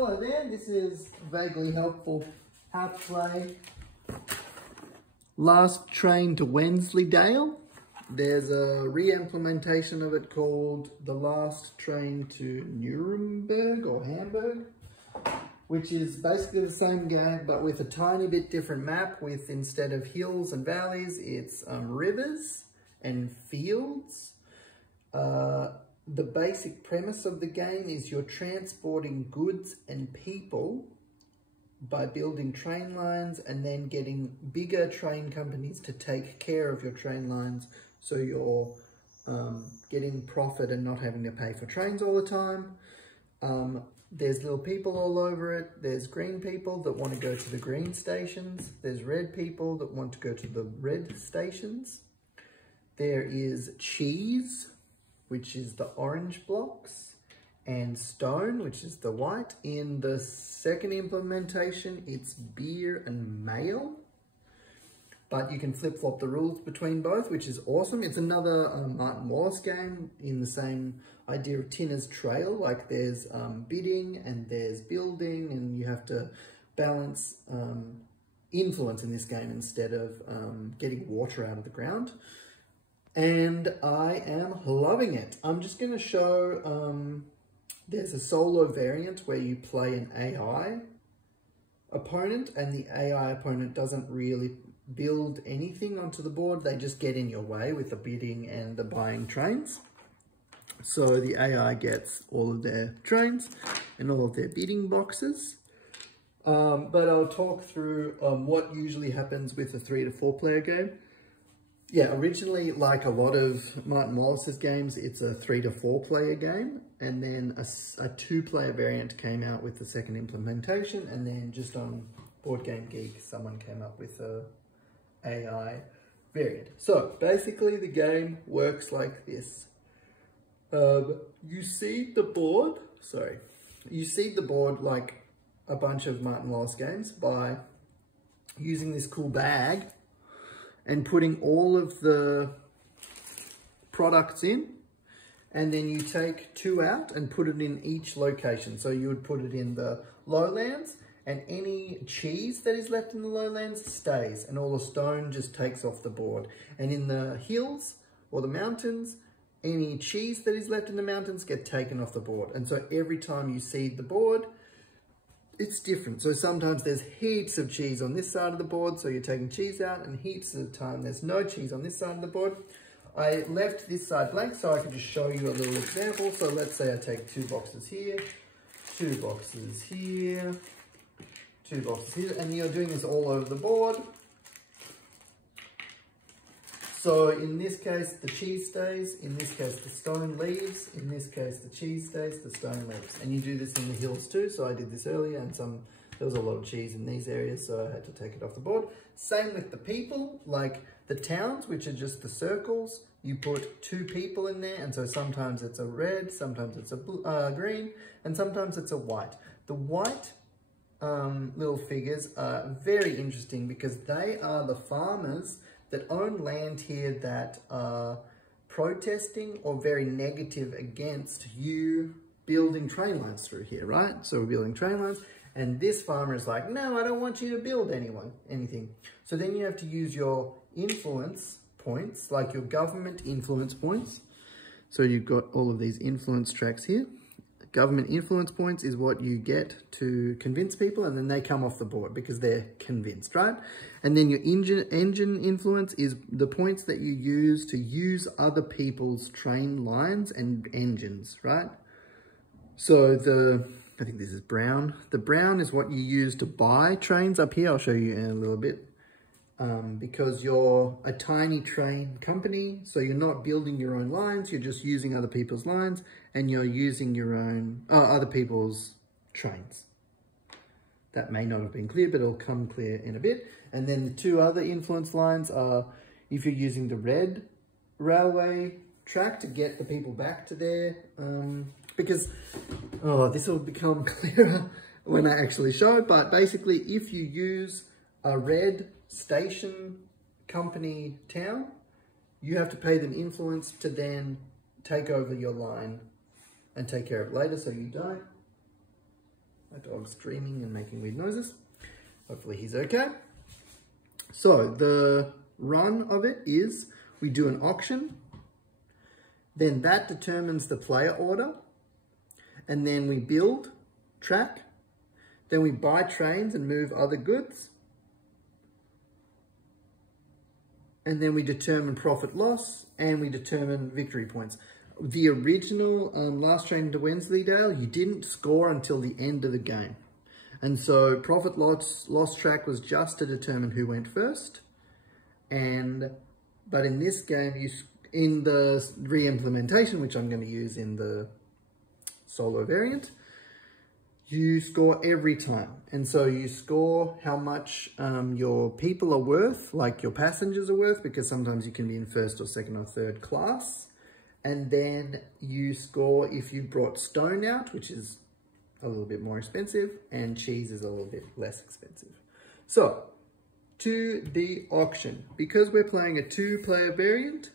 Hello there, this is vaguely helpful how to play Last Train to Wensleydale. There's a re-implementation of it called The Last Train to Nuremberg or Hamburg, which is basically the same game but with a tiny bit different map. With, instead of hills and valleys, it's rivers and fields. The basic premise of the game is you're transporting goods and people by building train lines and then getting bigger train companies to take care of your train lines, so you're getting profit and not having to pay for trains all the time. There's little people all over it. There's green people that want to go to the green stations. There's red people that want to go to the red stations. There is cheese, which is the orange blocks, and stone, which is the white. In the second implementation, it's beer and mail, but you can flip-flop the rules between both, which is awesome. It's another Martin Wallace game in the same idea of Tinner's Trail. Like, there's bidding and there's building, and you have to balance influence in this game instead of getting water out of the ground. And I am loving it. I'm just going to show, there's a solo variant where you play an AI opponent, and the AI opponent doesn't really build anything onto the board. They just get in your way with the bidding and the buying trains. So the AI gets all of their trains and all of their bidding boxes. But I'll talk through what usually happens with a 3 to 4 player game. Yeah, originally, like a lot of Martin Wallace's games, it's a 3 to 4 player game, and then a 2 player variant came out with the second implementation, and then just on Board Game Geek, someone came up with a AI variant. So basically the game works like this. You seed the board, you seed the board like a bunch of Martin Wallace games by using this cool bag and putting all of the products in, and then you take 2 out and put it in each location. So you would put it in the lowlands, and any cheese that is left in the lowlands stays, and all the stone just takes off the board. And in the hills or the mountains, any cheese that is left in the mountains get taken off the board. And so every time you seed the board, it's different. So sometimes there's heaps of cheese on this side of the board, so you're taking cheese out, and heaps of the time there's no cheese on this side of the board. I left this side blank so I could just show you a little example. So let's say I take 2 boxes here, 2 boxes here, 2 boxes here, and you're doing this all over the board. So in this case, the cheese stays. In this case, the stone leaves. In this case, the cheese stays, the stone leaves. And you do this in the hills too. So I did this earlier, and there was a lot of cheese in these areas, so I had to take it off the board. Same with the people, like the towns, which are just the circles. You put 2 people in there, and so sometimes it's a red, sometimes it's a green, and sometimes it's a white. The white little figures are very interesting because they are the farmers that own land here that are protesting or very negative against you building train lines through here, right? So we're building train lines, and this farmer is like, no, I don't want you to build anything. So then you have to use your influence points, like your government influence points. So you've got all of these influence tracks here. Government influence points is what you get to convince people, and then they come off the board because they're convinced, right? And then your engine influence is the points that you use other people's train lines and engines, right? So I think this is brown. The brown is what you use to buy trains up here. I'll show you in a little bit. Because you're a tiny train company, so you're not building your own lines, you're just using other people's lines, and you're using your own, other people's trains. That may not have been clear, but it'll come clear in a bit. And then the 2 other influence lines are if you're using the red railway track to get the people back to their, because, this will become clearer when I actually show it, but basically if you use a red station company town, you have to pay them influence to then take over your line and take care of it later, so you don't. My dog's dreaming and making weird noises. Hopefully he's okay. So the run of it is we do an auction, then that determines the player order, and then we build, track, then we buy trains and move other goods, and then we determine profit loss, and we determine victory points. The original Last Train to Wensleydale, you didn't score until the end of the game. And so profit loss track was just to determine who went first. But in this game, in the re-implementation, which I'm going to use in the solo variant, you score every time. And so you score how much your people are worth, like your passengers are worth, because sometimes you can be in first or second or third class. And then you score if you brought stone out, which is a little bit more expensive, and cheese is a little bit less expensive. So, to the auction. Because we're playing a 2-player variant,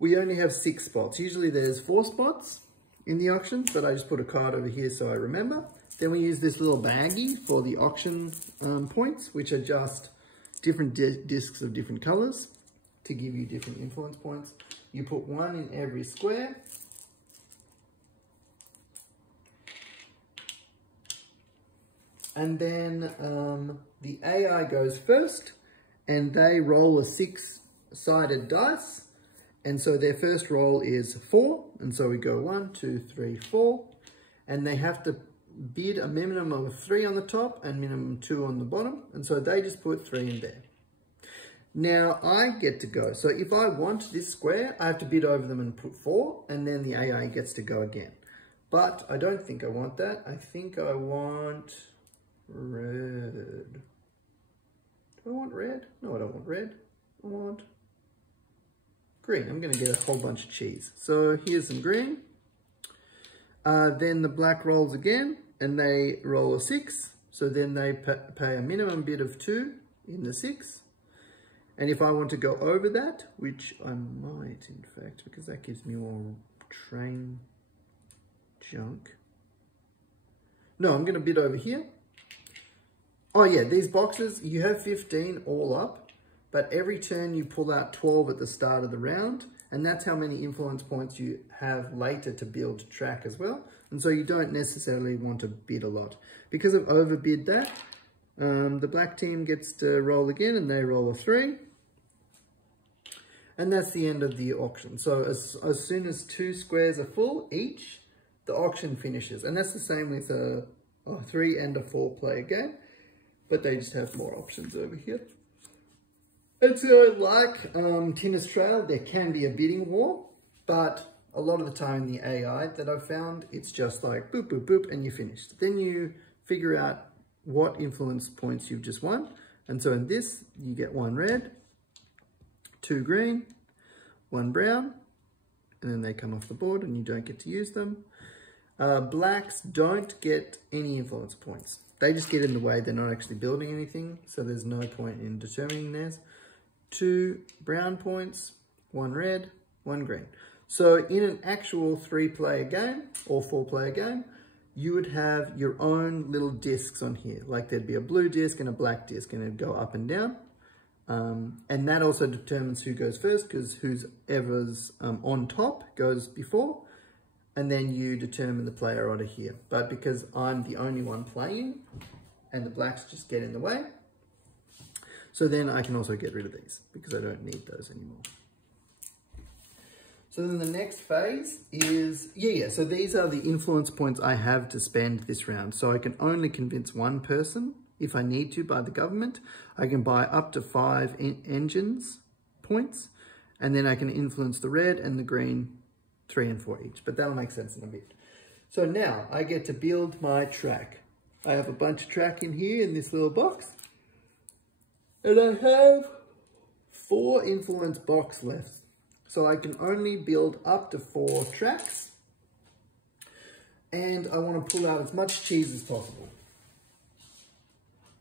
we only have 6 spots. Usually there's 4 spots in the auction, but I just put a card over here so I remember. Then we use this little baggie for the auction points, which are just different discs of different colors to give you different influence points. You put 1 in every square. And then the AI goes first, and they roll a 6-sided dice. And so their first roll is 4. And so we go 1, 2, 3, 4. And they have to bid a minimum of 3 on the top and minimum 2 on the bottom. And so they just put 3 in there. Now I get to go. So if I want this square, I have to bid over them and put 4. And then the AI gets to go again. But I don't think I want that. I think I want red. Do I want red? No, I don't want red. I want green. I'm going to get a whole bunch of cheese. So here's some green. Then the black rolls again, and they roll a 6. So then they pay a minimum bid of 2 in the 6. And if I want to go over that, which I might in fact, because that gives me more train junk. No, I'm going to bid over here. Oh yeah, these boxes, you have 15 all up, but every turn you pull out 12 at the start of the round, and that's how many influence points you have later to build track as well. And so you don't necessarily want to bid a lot. Because I've overbid that, the black team gets to roll again, and they roll a 3. And that's the end of the auction. So as soon as 2 squares are full each, the auction finishes. And that's the same with a 3 and a 4-player game. But they just have more options over here. And so like Tinner's Trail, there can be a bidding war, but a lot of the time in the AI that I've found, it's just like boop, boop, boop, and you're finished. Then you figure out what influence points you've just won. And so in this, you get 1 red, 2 green, 1 brown, and then they come off the board and you don't get to use them. Blacks don't get any influence points. They just get in the way. They're not actually building anything, so there's no point in determining theirs. 2 brown points, 1 red, 1 green. So in an actual 3-player game or 4-player game, you would have your own little discs on here. Like there'd be a blue disc and a black disc, and it'd go up and down. And that also determines who goes first, because whoever's on top goes before. And then you determine the player order here. But because I'm the only one playing, and the blacks just get in the way, so then I can also get rid of these, because I don't need those anymore. So then the next phase is, so these are the influence points I have to spend this round. So I can only convince 1 person if I need to by the government. I can buy up to 5 engines points, and then I can influence the red and the green 3 and 4 each, but that'll make sense in a bit. So now I get to build my track. I have a bunch of track in here in this little box, and I have 4 influence box left. So I can only build up to 4 tracks, and I want to pull out as much cheese as possible.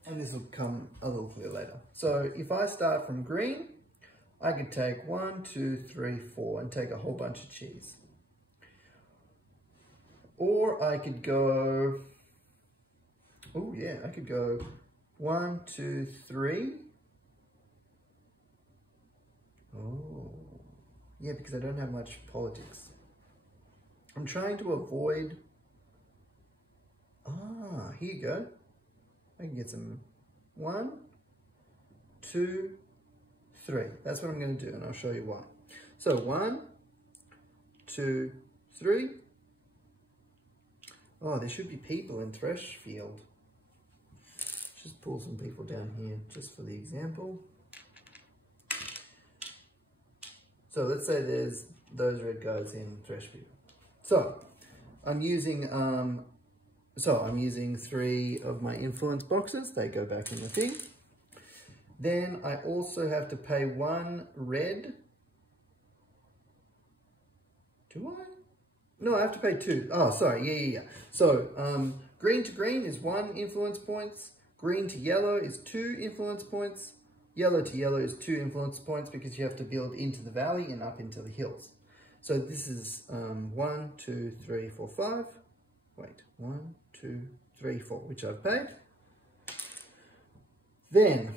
And this will come a little clear later. So if I start from green, I could take 1, 2, 3, 4 and take a whole bunch of cheese. Or I could go Oh yeah, I could go 1, 2, 3. Oh, yeah, because I don't have much politics. I'm trying to avoid... Ah, here you go. I can get some 1, 2, 3. That's what I'm going to do, and I'll show you why. So 1, 2, 3. Oh, there should be people in Threshfield. Just pull some people down here just for the example. So let's say there's those red guys in Threshfield. So I'm using 3 of my influence boxes. They go back in the thing. Then I also have to pay 1 red. Do I? No, I have to pay 2. Oh, sorry. Yeah. So green to green is 1 influence points. Green to yellow is 2 influence points. Yellow to yellow is 2 influence points because you have to build into the valley and up into the hills. So this is 1, 2, 3, 4, 5. Wait, 1, 2, 3, 4, which I've paid. Then,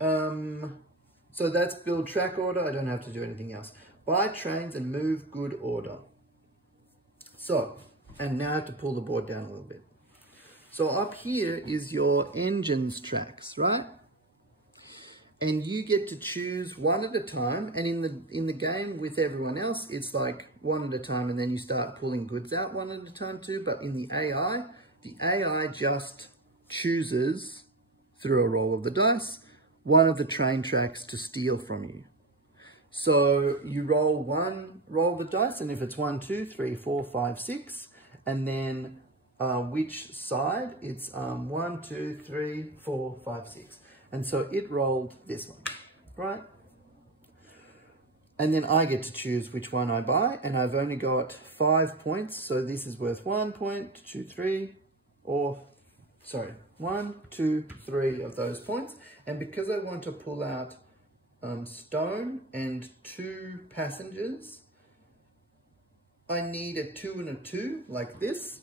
so that's build track order. I don't have to do anything else. Buy trains and move good order. So, and now I have to pull the board down a little bit. So up here is your engines tracks, right? And you get to choose 1 at a time. And in the game with everyone else, it's like 1 at a time, and then you start pulling goods out 1 at a time too. But in the AI just chooses through a roll of the dice 1 of the train tracks to steal from you. So you roll the dice, and if it's 1, 2, 3, 4, 5, 6, and then which side, it's 1, 2, 3, 4, 5, 6. And so it rolled this one, right? And then I get to choose which one I buy, and I've only got 5 points. So this is worth 1 point, 2, 3, or sorry, 1, 2, 3 of those points. And because I want to pull out stone and 2 passengers, I need a 2 and a 2 like this.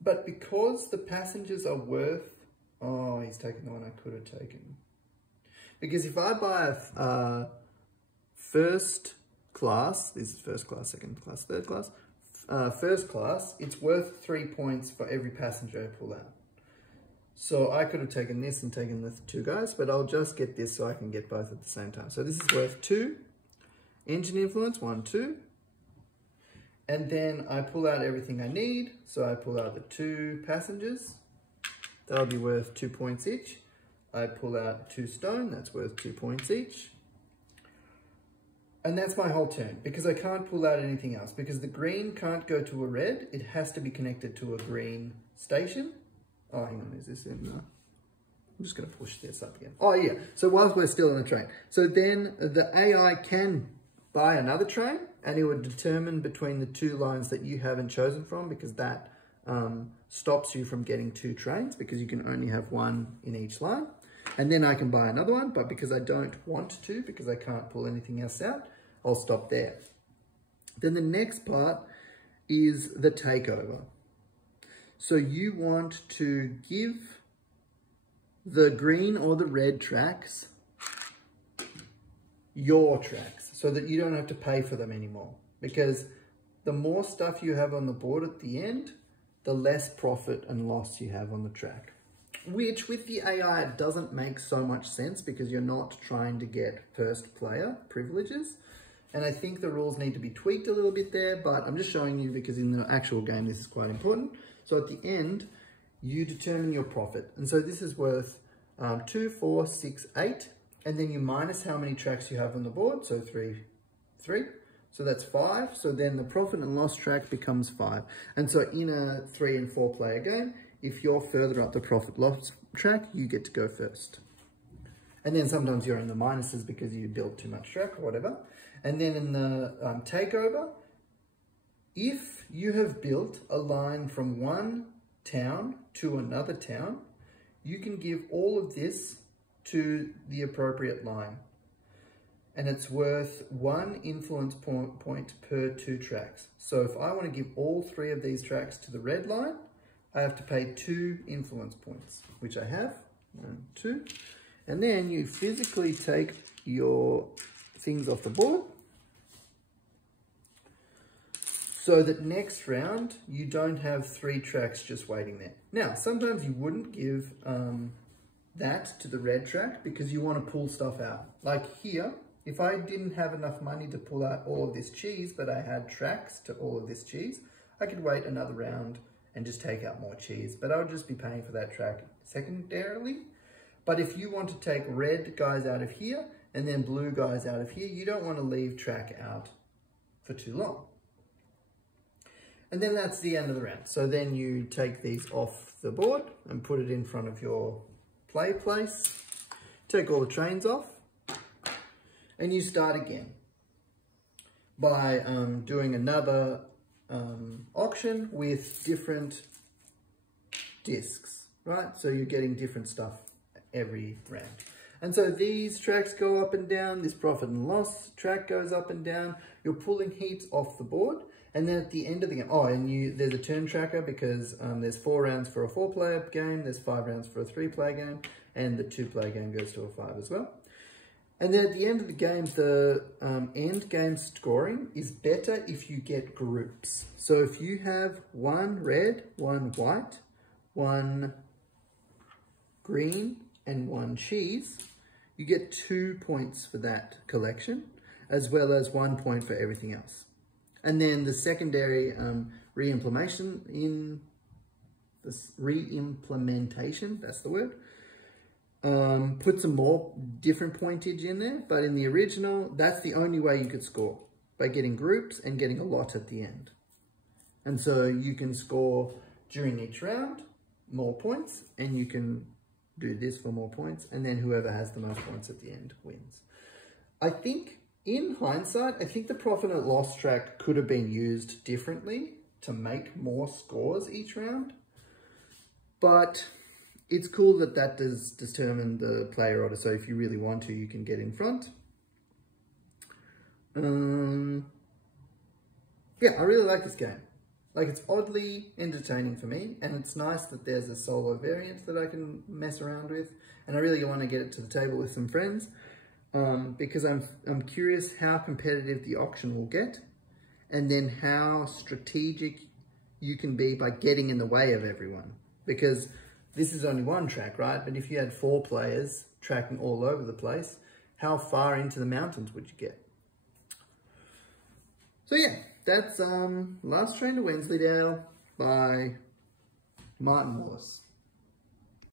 But because the passengers are worth, oh, he's taken the one I could have taken. Because if I buy a first class, this is first class, second class, third class, first class, it's worth 3 points for every passenger I pull out. So I could have taken this and taken the 2 guys, but I'll just get this so I can get both at the same time. So this is worth 2. Engine influence, 1, 2. And then I pull out everything I need. So I pull out the 2 passengers. That'll be worth 2 points each. I pull out 2 stone. That's worth 2 points each. And that's my whole turn, because I can't pull out anything else. Because the green can't go to a red. It has to be connected to a green station. Oh, hang on, is this in there? I'm just going to push this up again. Oh, yeah. So whilst we're still on the train. So then the AI can buy another train, and it would determine between the 2 lines that you haven't chosen from, because that stops you from getting 2 trains, because you can only have 1 in each line. And then I can buy another one, but because I don't want to, because I can't pull anything else out, I'll stop there. Then the next part is the takeover. So you want to give the green or the red tracks your tracks, so that you don't have to pay for them anymore. Because the more stuff you have on the board at the end, the less profit and loss you have on the track. Which with the AI doesn't make so much sense, because you're not trying to get first player privileges. And I think the rules need to be tweaked a little bit there, but I'm just showing you because in the actual game this is quite important. So at the end, you determine your profit. And so this is worth 2, 4, 6, 8. And then you minus how many tracks you have on the board. So 3. So that's 5. So then the profit and loss track becomes 5. And so in a 3 and 4 player game, if you're further up the profit loss track, you get to go first. And then sometimes you're in the minuses because you built too much track or whatever. And then in the takeover, if you have built a line from one town to another town, you can give all of this to the appropriate line. And it's worth 1 influence point per 2 tracks. So if I want to give all 3 of these tracks to the red line, I have to pay 2 influence points, which I have, 1, 2. And then you physically take your things off the board so that next round you don't have 3 tracks just waiting there. Now, sometimes you wouldn't give that to the red track because you want to pull stuff out. Like here, if I didn't have enough money to pull out all of this cheese, but I had tracks to all of this cheese, I could wait another round and just take out more cheese, but I would just be paying for that track secondarily. But if you want to take red guys out of here and then blue guys out of here, you don't want to leave track out for too long. And then that's the end of the round. So then you take these off the board and put it in front of your play place. Take all the trains off and you start again by doing another auction with different discs, right? So you're getting different stuff every round. And so these tracks go up and down, this profit and loss track goes up and down. You're pulling heaps off the board. And then at the end of the game, there's a turn tracker because there's 4 rounds for a 4-player game, there's 5 rounds for a 3-player game, and the 2-player game goes to a 5 as well. And then at the end of the game, the end game scoring is better if you get groups. So if you have 1 red, 1 white, 1 green, and 1 cheese, you get 2 points for that collection, as well as 1 point for everything else. And then the secondary reimplementation, that's the word, put some more different pointage in there, but in the original, that's the only way you could score, by getting groups and getting a lot at the end. And so you can score during each round more points, and you can do this for more points, and then whoever has the most points at the end wins. I think, in hindsight, I think the profit and loss track could have been used differently to make more scores each round, but it's cool that that does determine the player order, so if you really want to, you can get in front. Yeah, I really like this game. Like, it's oddly entertaining for me, and it's nice that there's a solo variant that I can mess around with, and I really want to get it to the table with some friends, because I'm curious how competitive the auction will get, and then how strategic you can be by getting in the way of everyone. Because this is only 1 track, right? But if you had 4 players tracking all over the place, how far into the mountains would you get? So yeah, that's Last Train to Wensleydale by Martin Wallace.